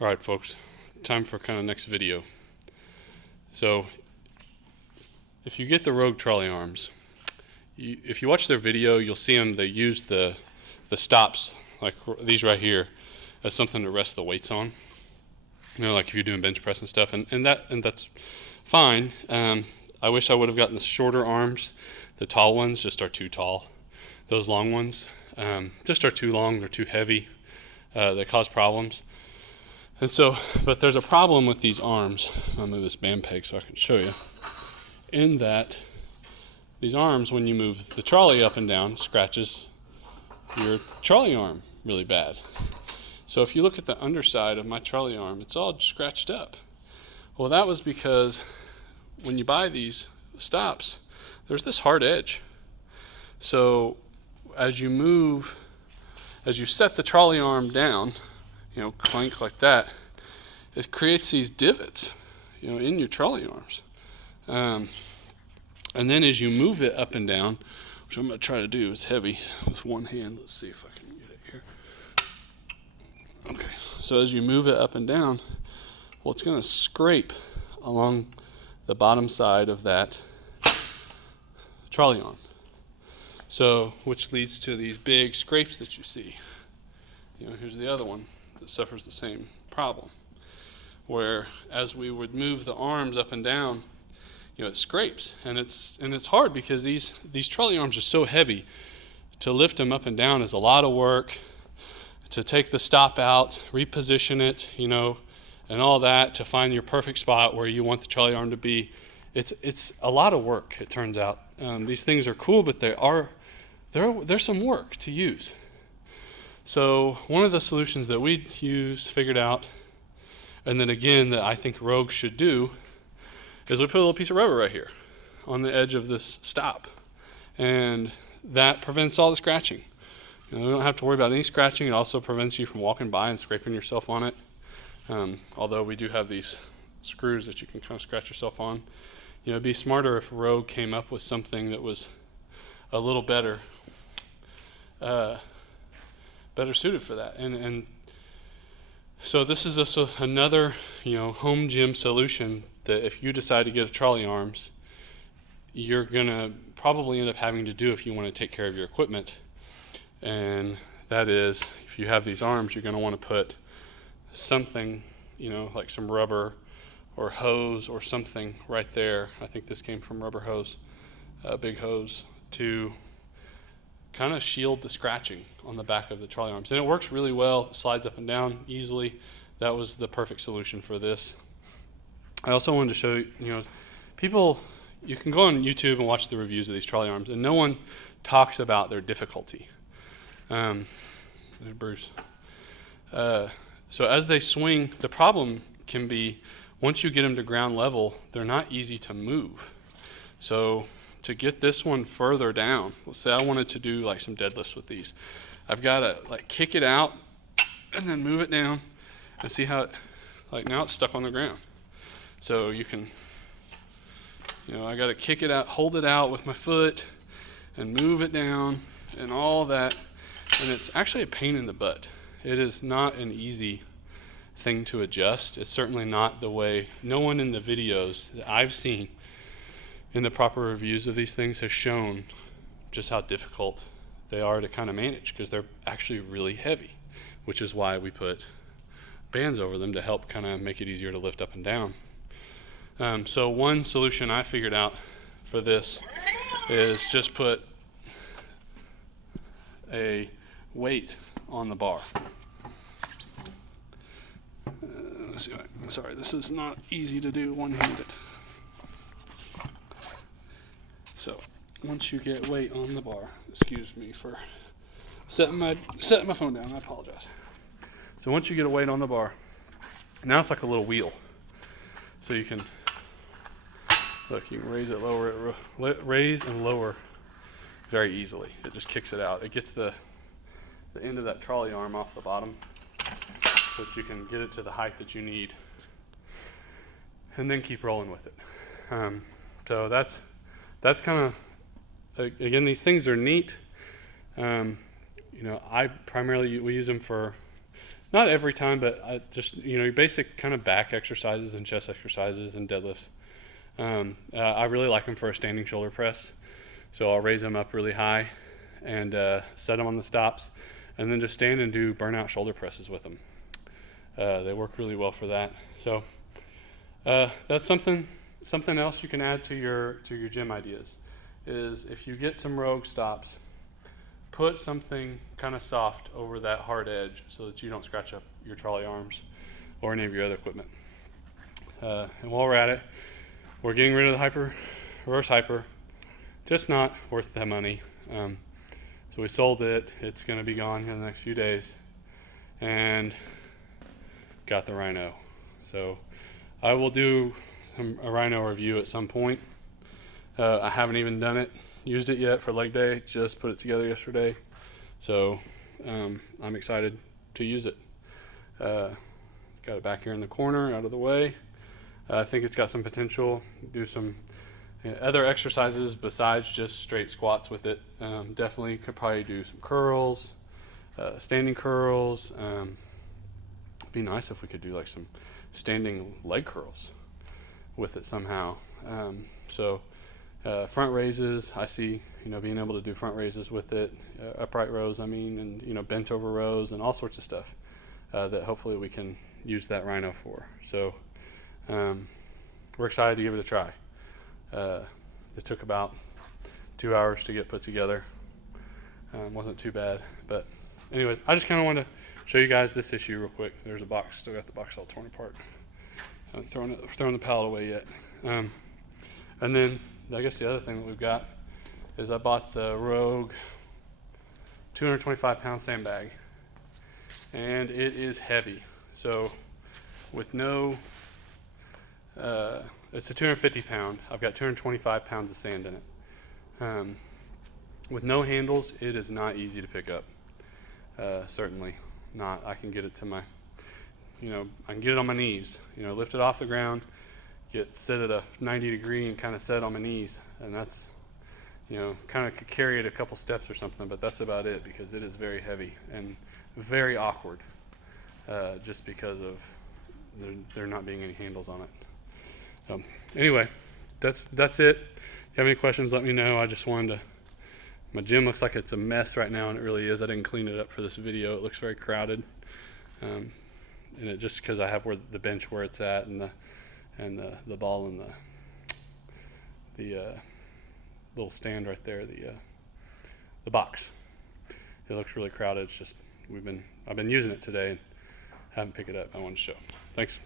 Alright folks, time for kind of next video. So if you get the Rogue Trolley Arms, if you watch their video, you'll see them, they use the stops, like these right here, as something to rest the weights on. You know, like if you're doing bench press and stuff, and that's fine. I wish I would have gotten the shorter arms. The tall ones just are too tall. Those long ones just are too long, they're too heavy, they cause problems. And so, but there's a problem with these arms. I'll move this band peg so I can show you. In that, these arms, when you move the trolley up and down, scratches your trolley arm really bad. So if you look at the underside of my trolley arm, it's all scratched up. Well, that was because when you buy these stops, there's this hard edge. So as you set the trolley arm down, you know, clank like that, it creates these divots, you know, in your trolley arms. And then as you move it up and down, which I'm going to try to do, it's heavy with one hand. Let's see if I can get it here. Okay, so as you move it up and down, well, it's going to scrape along the bottom side of that trolley arm. So, which leads to these big scrapes that you see. You know, here's the other one that suffers the same problem, where as we would move the arms up and down, you know, it scrapes, and it's hard because these trolley arms are so heavy. To lift them up and down is a lot of work. To take the stop out, reposition it, you know, and all that to find your perfect spot where you want the trolley arm to be, it's a lot of work. It turns out these things are cool, but there's some work to use. So one of the solutions that we figured out, and then again that I think Rogue should do, is we put a little piece of rubber right here on the edge of this stop, and that prevents all the scratching. You know, you don't have to worry about any scratching. It also prevents you from walking by and scraping yourself on it. Although we do have these screws that you can kind of scratch yourself on. You know, it'd be smarter if Rogue came up with something that was a little better suited for that. And so this is another, you know, home gym solution that if you decide to get a trolley arms, you're gonna probably end up having to do if you want to take care of your equipment. And that is, if you have these arms, you're gonna want to put something, you know, like some rubber or hose or something right there. I think this came from rubber hose, a big hose, to kind of shield the scratching on the back of the trolley arms. And it works really well. It slides up and down easily. That was the perfect solution for this. I also wanted to show you, you know, people, you can go on YouTube and watch the reviews of these trolley arms, and no one talks about their difficulty. There's Bruce. So as they swing, the problem can be once you get them to ground level, they're not easy to move. So to get this one further down, let's say I wanted to do like some deadlifts with these, I've got to like kick it out and then move it down and see how it, like now it's stuck on the ground. So you can, you know, I got to kick it out, hold it out with my foot and move it down and all that. And it's actually a pain in the butt. It is not an easy thing to adjust. It's certainly not the way, no one in the videos that I've seen in the proper reviews of these things has shown just how difficult they are to kind of manage, because they're actually really heavy, which is why we put bands over them to help kind of make it easier to lift up and down. So one solution I figured out for this is just put a weight on the bar. Let's see, sorry, this is not easy to do one-handed. So once you get weight on the bar, excuse me for setting my phone down, I apologize. So once you get a weight on the bar, now it's like a little wheel. So you can, look, you can raise it, lower it, raise and lower very easily. It just kicks it out. It gets the end of that trolley arm off the bottom so that you can get it to the height that you need, and then keep rolling with it. So that's kind of, again, these things are neat. You know, we use them for not every time, but I just, your basic kind of back exercises and chest exercises and deadlifts. I really like them for a standing shoulder press. So I'll raise them up really high and set them on the stops, and then just stand and do burnout shoulder presses with them. They work really well for that. So that's something else you can add to your gym ideas. Is if you get some Rogue stops, put something kind of soft over that hard edge so that you don't scratch up your trolley arms or any of your other equipment. And while we're at it, we're getting rid of the reverse hyper. Just not worth the money. So we sold it. It's going to be gone in the next few days. And got the Rhino. So I will do a Rhino review at some point. I haven't even used it yet for leg day. Just put it together yesterday. So I'm excited to use it. Got it back here in the corner, out of the way. I think it's got some potential. Do some other exercises besides just straight squats with it. Definitely could probably do some curls, standing curls. It'd be nice if we could do like some standing leg curls with it somehow. Front raises, I see, being able to do front raises with it, upright rows, and, bent over rows and all sorts of stuff that hopefully we can use that Rhino for. So we're excited to give it a try. It took about 2 hours to get put together. Wasn't too bad, but anyways, I just kind of wanted to show you guys this issue real quick. There's a box, still got the box all torn apart. I haven't thrown the pallet away yet. And then I guess the other thing that we've got is I bought the Rogue 225-pound sandbag, and it is heavy. So with no, it's a 250-pound. I've got 225 pounds of sand in it. With no handles, it is not easy to pick up. Certainly not. I can get it to my, I can get it on my knees. Lift it off the ground, sit at a 90 degree and kind of set on my knees, and that's, kind of could carry it a couple steps or something, but that's about it because it is very heavy and very awkward, just because of there not being any handles on it. Anyway, that's it. If you have any questions, let me know. I just wanted to. My gym looks like it's a mess right now, and it really is. I didn't clean it up for this video. It looks very crowded, and it just because I have the bench where it's at, and the ball and the little stand right there, the box. It looks really crowded. It's just I've been using it today and haven't picked it up. I wanted to show. Thanks.